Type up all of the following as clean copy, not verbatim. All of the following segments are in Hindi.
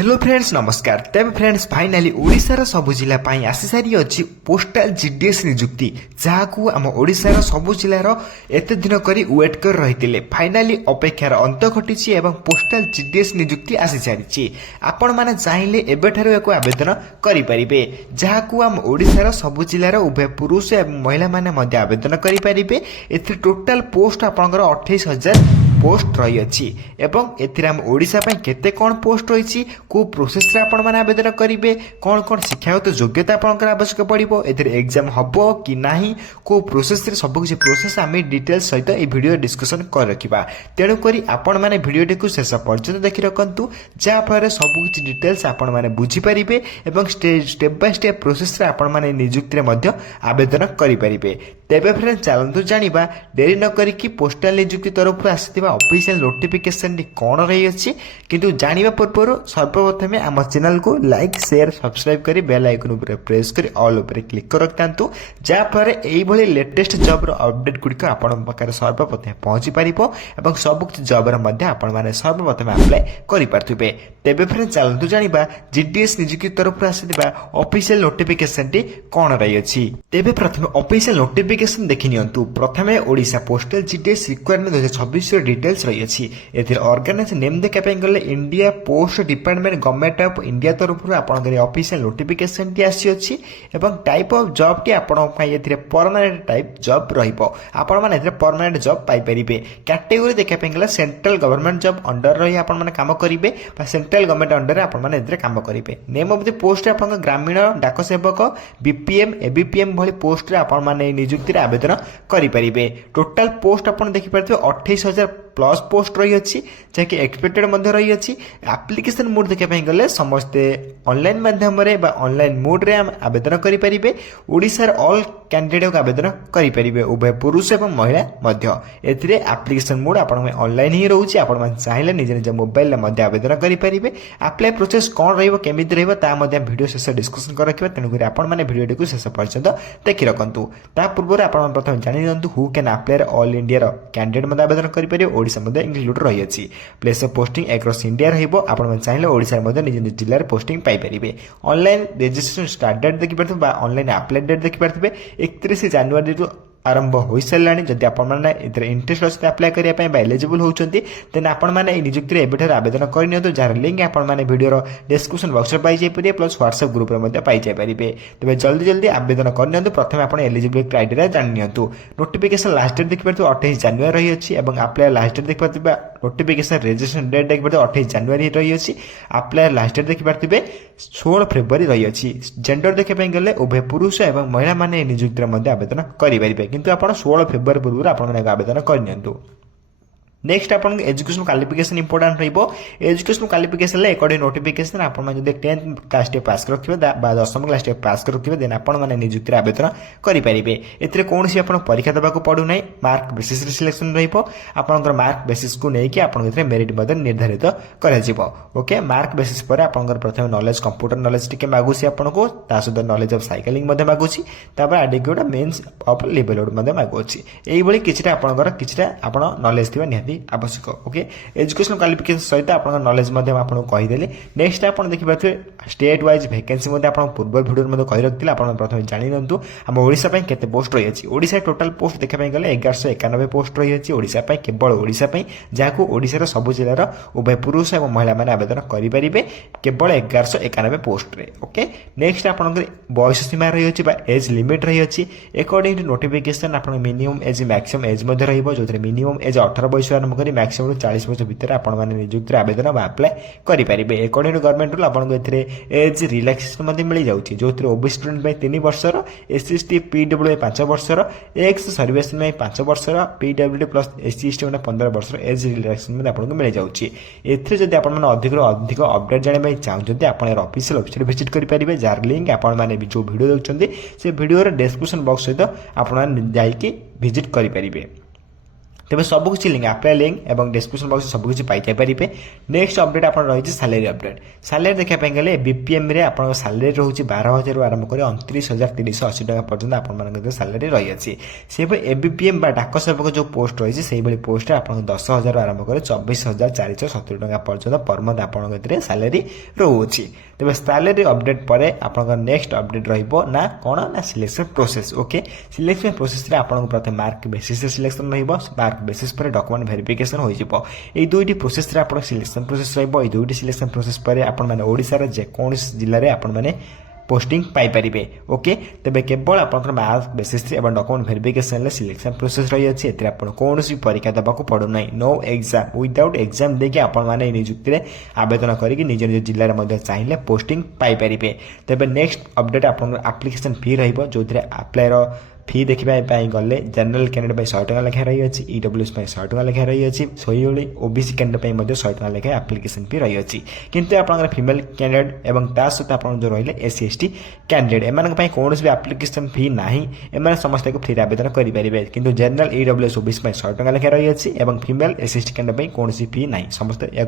हेलो फ्रेंड्स नमस्कार। तेज फ्रेंड्स फाइनाली ओडिशार सबु जिला आसी सारी अच्छी पोस्टाल जीडीएस नियुक्ति जहाँ आम ओडिशार सबु जिलार एत दिन करी वेट कर रही फाइनाली अपेक्षार अंत घटी पोस्टाल जीडीएस नियुक्ति आसी सारी आपण मैंने चाहिए एवं आवेदन करेंगे जहाँ आम ओडिशार सबु जिलार उभय पुरुष एवं महिला मैंने आवेदन करेंगे। टोटाल पोस्ट आपंकर 28,000 पोस्ट रही अच्छी एवं एम ओडिशा केते कौन पोस्ट रही को प्रोसेस रे आपण माने आवेदन करेंगे कौन कौन शिक्षागत योग्यता आपंकर आवश्यक पड़ो एग्जाम हम कि नहीं को प्रोसेस रे सब किसी प्रोसेस आम डिटेल्स सहित ये वीडियो डिस्कसन कर रखा। तेणुक आपण मैंने भिडियोटी को शेष पर्यटन देखी रखु जहाँफल सब किसी डिटेल्स आपण मैंने बुझीपारे और स्टेप बाय स्टेप प्रोसेस रे आपण मैंने नियुक्ति में आवेदन करेंगे। तेबे फ्रेंड चलतु जाना डेरी न करी पोस्टाल नियुक्ति तरफ आसी ऑफिशियल नोटिफिकेशन कौन रही अच्छी किंतु जानिबा पूर्व सर्वप्रथम आम चैनल को लाइक शेयर सब्सक्राइब करी बेल आइकन ऊपर प्रेस करी ऑल ऊपर क्लिक कर रखिथांतु जहाँफल यही लेटेस्ट जॉब रो अपडेट गुड़िक आपण पाखे सर्वप्रथम पहुंची पारिबो एवं सब किसी जॉब रो आपण माने सर्वप्रथम अप्लाई करि पारथुबे। तेबे फ्रेंड चलतु जानिबा जीडीएस नियुक्ति तरफ आसीबा ऑफिशियल नोटिफिकेशन टी कौन रही अच्छी। तेबे प्रथम ऑफिशियल नोटिफिकेशन देखि नियंतु। प्रथमे Odisha postal GDS requirement 2026 details रही अच्छी। एथिर ऑर्गेनाइजेशन नेम देखा गले India post department government of India तरफ आपन ऑफिशियल नोटिफिकेशन टी आसी अच्छी एवं टाइप ऑफ जॉब टी आपन एथिरे परमानेंट टाइप जॉब रहिबो आपण माने एथिरे परमानेंट जॉब पाई परिबे। कैटेगरी देखा गले सेंट्रल गवर्नमेंट जॉब अंडर रही आपन माने काम करिवे बा सेंट्रल गवर्नमेंट अंडर रे आपन माने एथिरे काम करिवे। नेम ऑफ द पोस्ट आपन ग्रामीण डाक सेवक बीपीएम एबीपीएम भली पोस्ट रे आपन माने नियुक्ति रे आवेदन करि परिबे। टोटल पोस्ट आपन देखि पारथिबे 28,000 प्लस पोस्ट रही अच्छी जहाँकि एक्सपेक्टेड रही अच्छी। एप्लिकेशन मोड देखा गले समस्ते ऑनलाइन माध्यम ऑनलाइन मोड रे आवेदन करेंगे। ओडिशार ऑल कैंडिडेट आवेदन करेंगे उभय पुरुष और महिला मध्य एप्लिकेशन मोड आपण ऑनलाइन ही रोचे आपण चाहिए निज निज मोबाइल आवेदन करेंगे। अप्लाई प्रोसेस कौन रमी वीडियो शेष डिस्कसन कर रखा तेणुक आपने भिडियो को शेष पर्यंत देखी रखु। पूर्व आप प्रथम जानी who can apply all India candidate आवेदन करेंगे। ओडिशा मध्य इंक्लूड रही अच्छी। Place of posting across India रही चाहिए ओडिशा मध्य निज निज जिले में पोस्टिंग पाइपर। ऑनलाइन रजिस्ट्रेशन स्टार्ट डेट देखिए ऑनलाइन अप्लाई डेट देखिए 31 जनवरी आरंभ हो सारा। जदि आपने इंटरेस्ट अच्छे अप्लाई करने एलिजिबल होती देन आपण मैंने नियुक्ति एवं आवेदन कर जार लिंक आपने वीडियो डिस्क्रिप्शन बॉक्स में पाइपर प्लस व्हाट्सएप ग्रुप में पाइपर। तेज जल्दी जल्दी आवेदन कर प्रथम आप एलिजिबल क्राइटेरिया जानी। नोटिफिकेशन लास्ट डेट देखिए 28 जनवरी रही अच्छी और अप्लाई लास्ट डेट देखिए नोटिफिकेशन रजिस्ट्रेशन डेट देखिए 28 जनवरी रही अच्छी। अप्लाई लास्ट डेट देखिए 16 फेब्रुआरी रही अच्छी। जेंडर देखा गले उभय पुरुष और महिला माने नियुक्ति आवेदन करेंगे किंतु आप 16 फेब्रुआरी पूर्व आप आवेदन करनी। नेक्स्ट आप एजुकेशन क्वालिफिकेशन इंपोर्टेंट रहिबो। एजुकेशन क्वालिफिकेशन अकॉर्डिंग नोटिफिकेशन आप 10th क्लास पास कर रखिबे 10th क्लास पास कर रखिबे देन आपण माने नियुक्ति आवेदन करि परिबे। एथिरे कोनसी आपण परीक्षा देबा को पड़ू नै मार्क बेसिस रे सिलेक्शन रहिबो। आपनकर मार्क बेसिस को नै कि आपण एथिरे मेरिट मदन निर्धारित करा जिवो। ओके मार्क बेसिस पर आपनकर प्रथम नॉलेज कंप्यूटर नॉलेज टिके मागुसी आपनको ता सहित नॉलेज ऑफ साइकिलिंग मधे मागुसी तापर एडिक्वेट मींस ऑफ लिवलीहुड मधे मागुसी। एई भली किछटा आपनकर किछटा आपण नॉलेज थिबा निहाती आवश्यक। ओके एजुकेशन क्वालिफिकेशन सहित आप नॉलेज आपको कहीदेली। नेक्स्ट आप देखिए स्टेट वाइज वैकेंसी पूर्व भिडियो कही रखी प्रथम जानी आम ओडिशा केते पोस्ट रही है। ओडिशा टोटाल पोस्ट देखा गले 1191 पोस्ट रही है ओडिशा केवल ओडिशा जहाँ ओडिशार सब जिलार उभय पुरुष और महिला मैंने आवेदन करेंगे केवल 1191 पोस्ट रे। ओके नेक्स्ट आप बयस सीमा रही है एज लिमिट रही है अकॉर्डिंग टू नोटिफिकेशन आप मिनिमम एज मैक्सिमम एज जो मिनिमम एज 18 बयस आरंभ कर मैक्सिमम 40 वर्ष भितर आपण माने नियुक्ति आवेदन अप्लाई करि परिबे। अकॉर्डिंग टू गवर्नमेंट रूल आपन एथिरे एज रिलैक्सेशन मध्ये मिल जाउची जोथरे ओबीसी स्टूडेंट पे 3 वर्षर एससी एसटी पीडब्ल्यू 5 वर्षर एक्स सर्विस में 5 वर्षर पीडब्ल्यू प्लस एससी एसटी 15 वर्षर एज रिलैक्सेशन मध्ये आपन मिल जाउची। एथिरे जदि आपन माने अधिक अपडेट जाने में चाहउछन्ते आपन ऑफिशियल वेबसाइट विजिट करि परिबे जार लिंक आपन माने जो वीडियो देखुछन्ते से वीडियो रे डिस्क्रिप्शन बॉक्स सहित आपन जाई कि विजिट करि परिबे। तेज सबकि लिंक आप्लाय लिंक और डिस्क्रिप्शन बॉक्स सबकि पाइपारे। नेक्स्ट अपडेट आप रही सैलरी अपडेट। सैलरी देखा गले बीपीएम रे आप सैलरी रोचे 12,000 आरंभ कर 29,380 टका पर्यटन आप सैलरी रही है। से एबीपीएम डाक सेवक जो पोस्ट रही है पोस्ट आप 10,000 आरंभ कर 24,470 टका पर्यटन पर मंथ आप सैलरी रोचे। तेज सैलरी अपडेट पर आप नेक्स्ट अपडेट रहा कौन ना selection process. Okay selection process रे आपन प्रथम मार्क बेसिस सिलेक्शन रहिबो। मार्क बेसिस पर डॉक्यूमेंट वेरिफिकेशन हो जिवो। ए दुईटी प्रोसेस रे आपन सिलेक्शन प्रोसेस रहिबो। ए दुईटी सिलेक्शन प्रोसेस पर आपन माने ओडिसा रे जे कोन जिल्ला रे आपन माने पोस्टिंग पाई परिबे। ओके तबे केवल आपन मार्क बेसिस एवं डॉक्यूमेंट वेरिफिकेशन ले सिलेक्शन प्रोसेस रही अछि। एते आपन कोनोसी परीक्षा दबाको पड़ो नै। नो एग्जाम विदाउट एग्जाम देके आपन माने नियुक्ति रे आवेदन करिक निज निज जिल्ला रे मध्ये चाहिए पोस्टिंग पाई परिबे। तबे नेक्स्ट अपडेट आपन एप्लिकेशन फी रहिबो जोथिरे अप्लाई रो फी देखा गले जनरल कैंडिडेट 100 टका लेखा रही है। ईडब्ल्यूएस 100 टका लेखा रही है। सही ओबीसी कैंडिडेट 100 टका लेखा एप्लिकेशन फी रही है। किंतु आप फीमेल कैंडिडेट और ता सहित आप जो रही एससी एसटी कैंडिडेट एम कौन भी एप्लिकेशन फी ना एम समस्त फ्री आवेदन करेंगे। किंतु जनरल ईडब्ल्यूएस ओबीसी 100 टका लेखा रही है। फीमेल एससी एसटी कैंडिडेट कौन फी ना समस्त या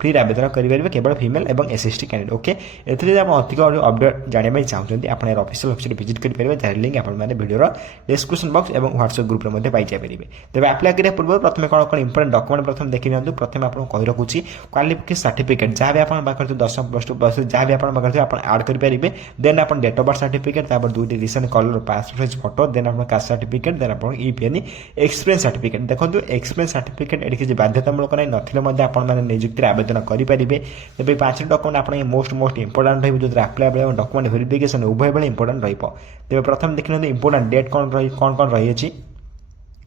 फ्री आवेदन करेंगे केवल फीमेल और एससी एसटी कैंडिडेट। ओके एथिरे आप अधिक अपडेट जानने चाहते आप ऑफिशियल वेबसाइट विजिट करेंगे जहाँ लिंक आप वीडियो डिस्क्रिप्शन बॉक्स और व्हाट्सएप ग्रुप में पाइजारे। तेज अप्लाई करिया पूर्व प्रथम कौन कौन इंपोर्टेंट डॉक्यूमेंट प्रथम देखि नियंतु। प्रथम आपको कहि रखुची क्वालिफिकेशन सर्टिफिकेट जहाँ भी आप पाखर 10 प्लस 2 प्लस जहाँ भी आप पाखर आप ऐड करेंगे। देन आप डेट ऑफ बर्थ सर्टिफिकेट तापर दुईटी recent colour passport size photo then आप कास्ट सर्टिफिकेट देन आप ईपीएन एक्सपीरियंस सर्टिफिकेट। देखो एक्सपीरियंस सर्टिफिकेट ये किसी बाध्यतामूलक नहीं नथिले नियुक्ति आवेदन करेंगे। तेज 5 डॉक्यूमेंट आप मोस्ट इंपोर्टेंट रही जो अप्लाई बेले डॉक्यूमेंट वेरिफिकेशन उभय बेले इंपोर्टेंट रहिबो। तेज प्रथम देखिए इंपोर्टेंट डेट कौन कौन रही है।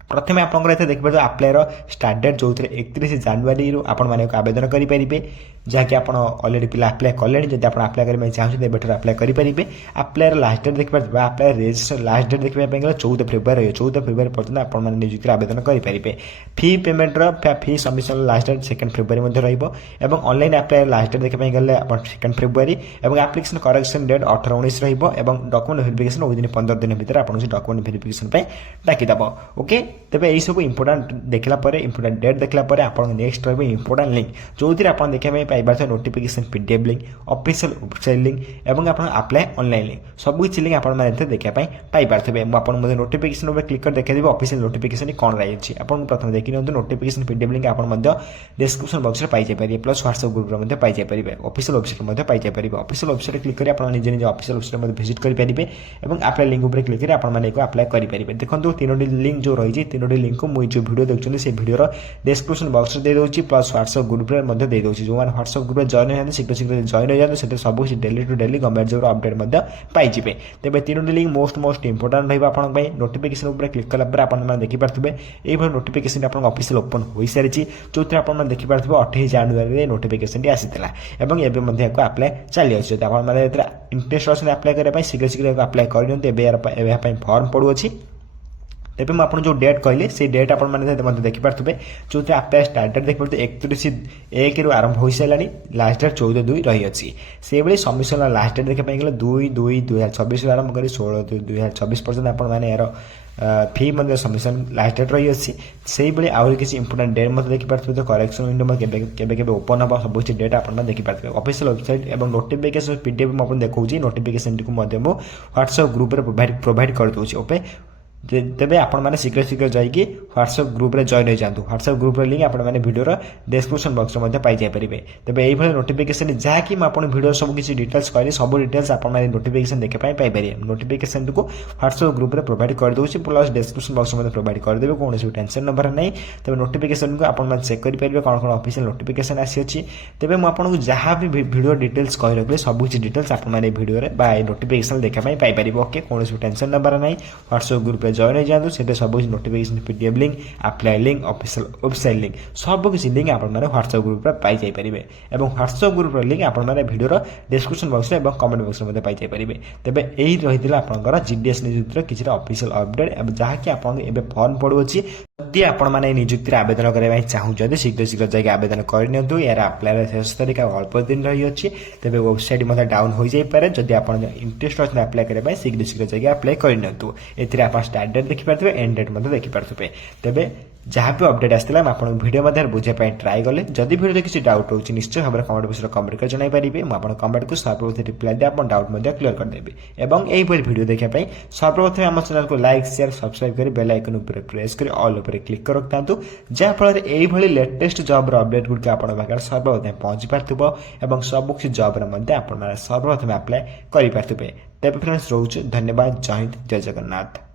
प्रथम आप देखिए अप्लाई स्टार्ट डेट जो 31 जनवरी आप आवेदन करेंगे जहाँकि आप अलरेडी पिला अप्लाई कले जब आप अप्लाई करने चाहते बेटर अप्लाई करेंगे। अप्लाई लास्ट डेट देखिए अप्लाई रजिस्टर लास्ट डेट देखिए गले 14 फेब्रुआरी रही 14 फेब्रुआरी पर्यटन आप नियुक्ति आवेदन करेंगे। Fee payment fee submission last date 2 February रही ऑनलाइन अप्लाई लास्ट डेट देखिए गले 2 फेब्रुआरी और एप्लिकेशन करेक्शन डेट 18-19 रही डॉक्यूमेंट वेरिफिकेशन विदिन 15 दिन भर आप डॉक्यूमेंट वेरिफिकेशन डाकिदेव। ओके तेरे यही सब इंपोर्टेंट देखला इंपोर्टेंट डेट देखला आप नेक्स्ट रही इंपोर्टेंट लिंक जो आप देखा पाइबार notification PDF link official website link और आप अप्लाई ऑनलाइन लिंक सबकि लिंक आप देखा पाइबारे। मुझे नोटिफिकेशन क्लिक कर देखा ऑफिशियल नोटिफिकेशन कौन रही है। आप प्रथम देखी नि नोटिफिकेशन पीडीएफ लिंक आप डिस्क्रिप्शन बॉक्स में पाइजारे प्लस व्हाट्सएप ग्रुप में पाइजारे ऑफिशियल वेबसाइट में पाइजारे। ऑफिशियल वेबसाइट क्लिक कर निज निज ऑफिशियल वेबसाइट में विजिट करेंगे और अप्लाई लिंक पर क्लिक कर अप्लाई करेंगे। देखो 3टी लिंक जो रही 3टी लिंक को मुझे जो वीडियो देखते से वीडियो डिस्क्रिप्शन बॉक्स में दे दूसरी प्लस व्हाट्सएप ग्रुप में दे दूसरी जो मैंने व्हाट्सएप ग्रुप में जॉइन होती शीघ्र शीघ्र जॉइन हो जाते हैं सब daily to daily government job update पाइबे। तेज 3टी लिंक मोस्ट इंपोर्टेंट रही नोटिफिकेशन क्लिक कला आप देखिपे ये नोटिफिकेशन आप ऑफिशियल ओपन हो सारी जो आप देखिपे 28 जनवरी नोटिफिकेशन आसाला और अप्लाई चली अच्छे आप इंटरेस्ट अच्छे अप्लाई करने शीघ्र शीघ्र अप्लाई कर फॉर्म पड़ुअछि। तेज मुझे जो डेट कहली से डेट आप देखिपे जो अप्लाई स्टार्ट डेट देखिए 31 आरंभ हो सारे लास्ट डेट 14/2 रही है। से भाई सबमिशन लास्ट डेट देखा गले 2/2/2024 आरंभ कर 16/2/2024 पर्यटन आप यार फी सबमिशन लास्ट डेट रही है। से भाई आउरी किसी इंपोर्टेंट डेट देखिपे तो करेक्शन विंडो के ओपन हम सब डेट आप देखिपे ऑफिशियल वेबसाइट और नोटिफिकेशन पीडीएफ मुझे देखा नोटिफिकेशन को व्हाट्सएप ग्रुप में प्रोवाइड कर दूसरी। ओके तेज आपण शीघ्र शीघ्र जाइए व्हाट्सएप ग्रुप में जॉइन हो जातु। व्हाट्सएप ग्रुप लिंक आप वीडियो डिस्क्रिप्शन बॉक्स में पाइजारे। तेज ये नोटिफिकेशन जहाँकि मुझे वीडियो सब किसी डिटेल्स कहली सब डिटेल्स आप नोटिफिकेशन देखा पाइपर नोटिफिकेशन को व्हाट्सएप ग्रुप में प्रोवाइड कर दूसरी प्लस डिस्क्रिप्शन बॉक्स में प्रोवाइड करदेवे कौन भी टेंशन नंबर नहीं। तेज नोटिफिकेशन को आप चेक करेंगे कौन कौन ऑफिशियल नोटिफिकेशन आसी। तेज मुझे जहाँ भी वीडियो डिटेल्स कही रखी सब किसी डिटेल्स आप वीडियो नोटिफिकेशन देखा पाइपर। ओके कौन भी टेंशन नंबर नहीं व्हाट्सएप ग्रुप में जॉइन हो जातु से सब notification PDF link apply link official website link सब किसी लिंक आप व्हाट्सएप ग्रुप में पाइजारे और व्हाट्सएप ग्रुप लिंक आप वीडियो डिस्क्रिप्शन बॉक्स में कमेंट बॉक्स में पाइजारे। तेज यही रही आपंकर जीडीएस नियुक्तिर किसी ऑफिशियल अपडेट जहाँकि आपको फॉर्म पड़ुअछि। जदि आपण मैंने नियुक्ति आवेदन करने चाहूँ शीघ्र शीघ्र जाकर आवेदन करनी यार अप्लाई शेष तारीख अल्प दिन रही है। तेज वेबसाइट मतलब डाउन हो जापे जदि आप इंटरेस्ट अच्छे अप्लाई करने शीघ्र शीघ्र जाकर अप्लाई करनी। आप ଷ୍ଟାର୍ଟ ଡେଟ୍ ଦେଖିପାରୁଥିବେ ଏଣ୍ଡ ଡେଟ୍ ମଧ୍ୟ ଦେଖିପାରୁଥିବେ। ତେବେ ଯାହା ବି ଅପଡେଟ୍ ଆସିଥିଲା ମୁଁ ଆପଣଙ୍କୁ ଭିଡ଼ିଓ ମଧ୍ୟରେ ବୁଝିବା ପାଇଁ ଟ୍ରାଏ କଲେ। ଯଦି ଭିଡ଼ିଓରେ କିଛି ଡାଉଟ୍ ରହୁଛି ନିଶ୍ଚୟ ଭାବରେ କମେଣ୍ଟ ବକ୍ସରେ କମେଣ୍ଟ କରି ଜଣାଇପାରିବେ। ମୁଁ ଆପଣଙ୍କ କମେଣ୍ଟକୁ ସର୍ବପ୍ରଥମେ ରିପ୍ଲାଏ ଦେଇ ଆପଣ ଡାଉଟ୍ ମଧ୍ୟ କ୍ଲିୟର କରିଦେବି। ଏବଂ ଏହିପରି ଭିଡ଼ିଓ ଦେଖିବା ପାଇଁ ସର୍ବପ୍ରଥମେ ଆମ ଚ୍ୟାନେଲକୁ ଲାଇକ୍ ସେୟାର ସବସ୍କ୍ରାଇବ୍ କରି ବେଲ୍ ଆଇକନ୍ ଉପରେ ପ୍ରେସ୍ କରି ଅଲ୍ ଉପରେ କ୍ଲିକ୍ କରି ରଖିଥାନ୍ତୁ, ଯାହାଫଳରେ ଏଇଭଳି ଲେଟେଷ୍ଟ ଜବ୍ର ଅପଡେଟ୍ ଗୁଡ଼ିକ ଆପଣଙ୍କ ପାଖରେ ସର୍ବପ୍ରଥମେ ପହଞ୍ଚି ପାରୁଥିବ ଏବଂ ସବୁକିଛି ଜବ୍ରେ ମଧ୍ୟ ଆପଣମାନେ ସର୍ବପ୍ରଥମେ ଆପ୍ଲାଏ କରିପାରୁଥିବେ। ତେବେ ଫ୍ରେଣ୍ଡସ୍ ରହୁଛୁ, ଧନ୍ୟବାଦ, ଜୟ ହିନ୍ଦ, ଜୟ ଜଗନ୍ନାଥ।